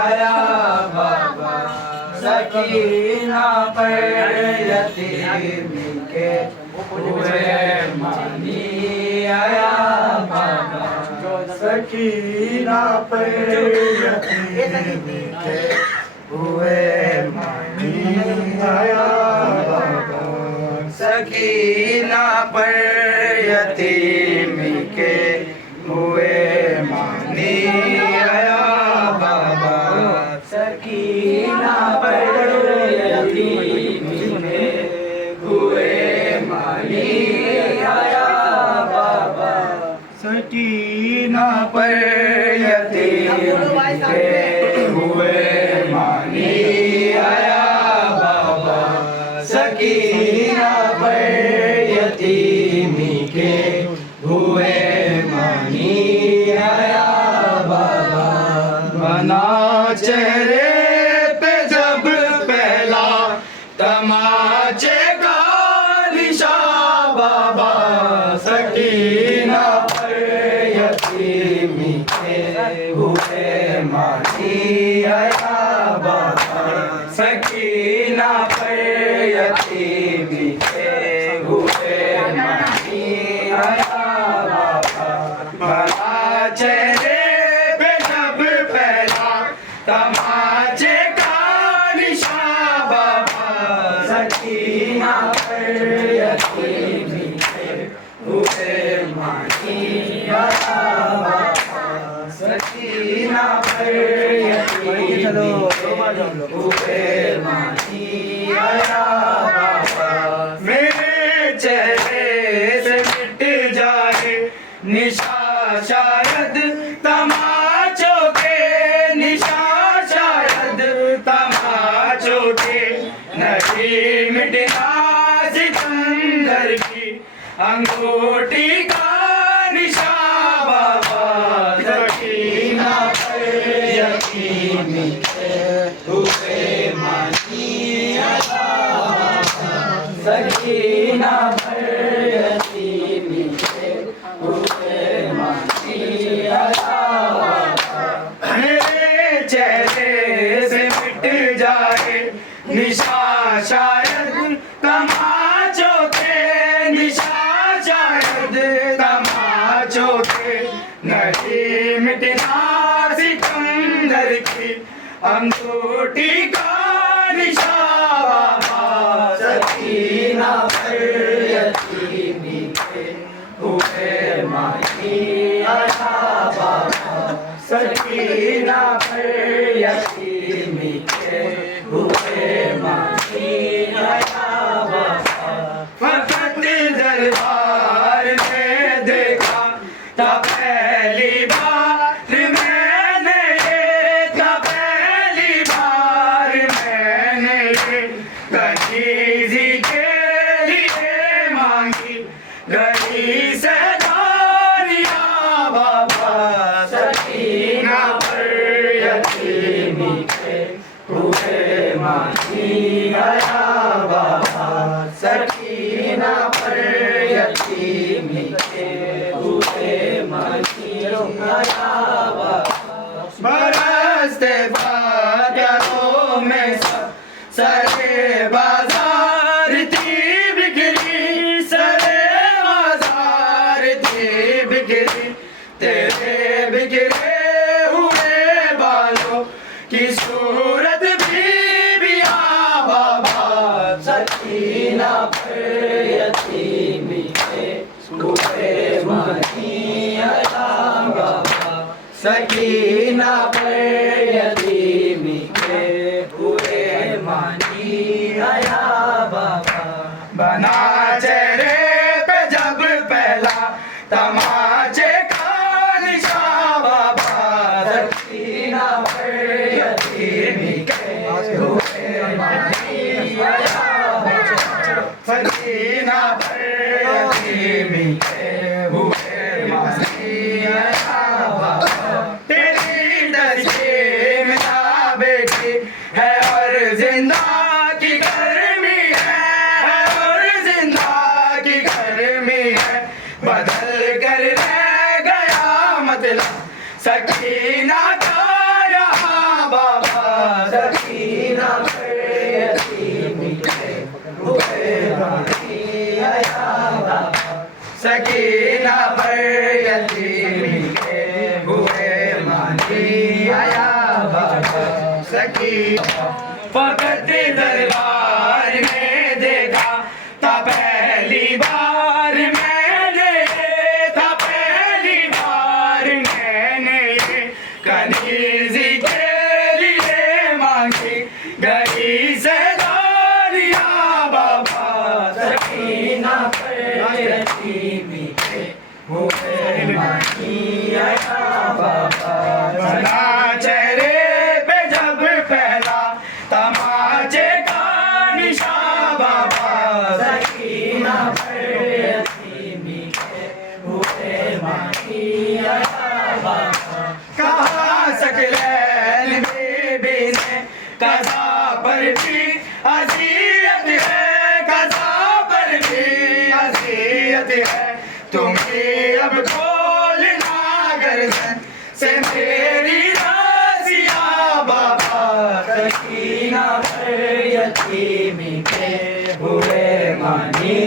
आया बाबा सकीना पर यतीम के हुए मानी आया बाबा सकीना पर यतीम के हुए मानी आया बाबा सकीना पर यतीम के हुए मानी आया बाबा सकीना पर यतीम के हुए मानी आया बाबा सकीना पर यतीम के हुए मानी आया बाबा सकीना पर यतीम के हुए मानी आया बाबा बना चेहरे पे जब पहला तमाचे का निशान बाबा सकीना पर यतीम के हुए मानी आया बाबा सकीना पर यतीम के हुए मानी आया बाबा बना चेहरे पे जब पहला तमाचे का निशान बाबा सकीना पर यतीम के हुए मानी आया बाबा सकीना पर यतीम के हुए मानी आया बाबा मेरे चेहरे से मिट जाए निशा शायद तमाचों के निशा शायद तमाचों के नहीं मिटना सिकंदर की अंगूठी का निशान बाबा सकीना पर यतीम के हुए मानी आया बाबा सकीना पर यतीम के हुए मानी आया बाबा मेरे चेहरे से मिट जाए निशा शायद तमाचों के निशा शायद तमाचों के नहीं मिटना सिकंदर की अंगूठी का निशान बाबा सकीना पर यतीम के हुए मानी आया बाबा सकीना पर यतीम के हुए मानी आया बाबा फकत दरबार में देखा था पहली बार मैंने ये था पहली बार मैंने ये कनीज़ी के लिए मांगी गली से दानिया बाबा सकीना पर यतीम के हुए मानी आया बाबा सकीना पर यतीम के हुए मानी आया बाबा बरसते बादलों में सरे बाजार थी बिखरी सरे बाजार थी बिखरी तेरे बिखरे हुए बालों की सूरत भी आ बाबा सकीना पर यतीम के हुए मानी आया बाबा सकीना पर यतीम के हुए मानी आया बाबा बना चेहरे पे जब पहला तमाचे का निशान बाबा सकीना पर यतीम के हुए मानी आया बाबा सकीना पर यतीम के हुए मानी आया बाबा तेरी तस्वीर में ना बेटी है और जिंदा की गर्मी है और जिंदा की गर्मी है बदल कर सकीना पर यतीमी के हुए मानी आया बाबा सकीना फकत दरबार में देखा था पहली बार मैंने था पहली बार मैंने ये कनीज़ के लिए मांगी गई से दारिया बाबा सकीना पर यतीमी के हुए मानी आया बाबा चेहरे पे जब पहला तमाचे का निशान बाबा सकीना पर यतीमी के हुए मानी आया बाबा कहा सकलैन बीबी ने कज़ा पर भी अज़ियत है कज़ा पर भी अज़ियत है तुम्हें अब खोलना गर्दन से मेरी राज़िया बाबा सकीना पर यतीमी के हुए मानी